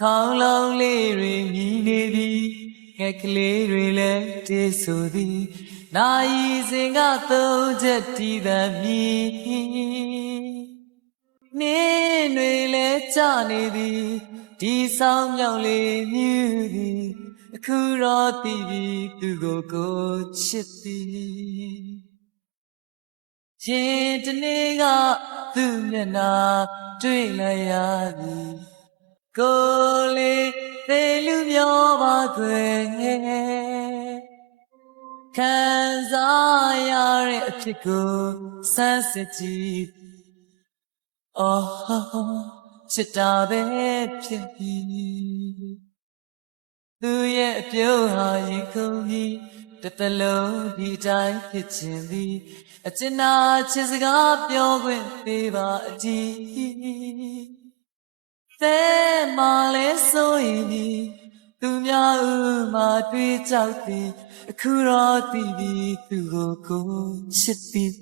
ခေါင်းလုံးလေးတွေမြည်နေသည်ငှက်ကလေးတွေလည်းတေးဆိုသည်နိုင်စဉ်ကသုံးချက်တီးသမြည်နင်းတွေလည်းကြနေသည်ဒီဆောင်မြောက်လေးမြူသည်အခုတော့တည်ပြီးသူကိုချစ်သည်ရှင်တနေ့ကသူ့မျက်နှာတွေ့လိုက်ရသည်ကိုလေးသေလူမျောပါခွေခံစားရတဲ့အဖြစ်ကိုဆန်းစစ်ကြည့်အော်ချစ်တာပဲဖြစ်ပြီသူရဲ့အပြုံးဟာရင်ခုန်ပြီးတစ်တလုံးဒီတိုင်းဖြစ်ခြင်းသည်အကျဉ်းနာချစ်စကားပြောခွင့်ပေးပါအတီးသဲမာလဲဆိုရင်ဒီသူများဥမာတွေ့ကြောက်သည်အခုတော့တည်ပြီးသူကိုချစ်သည်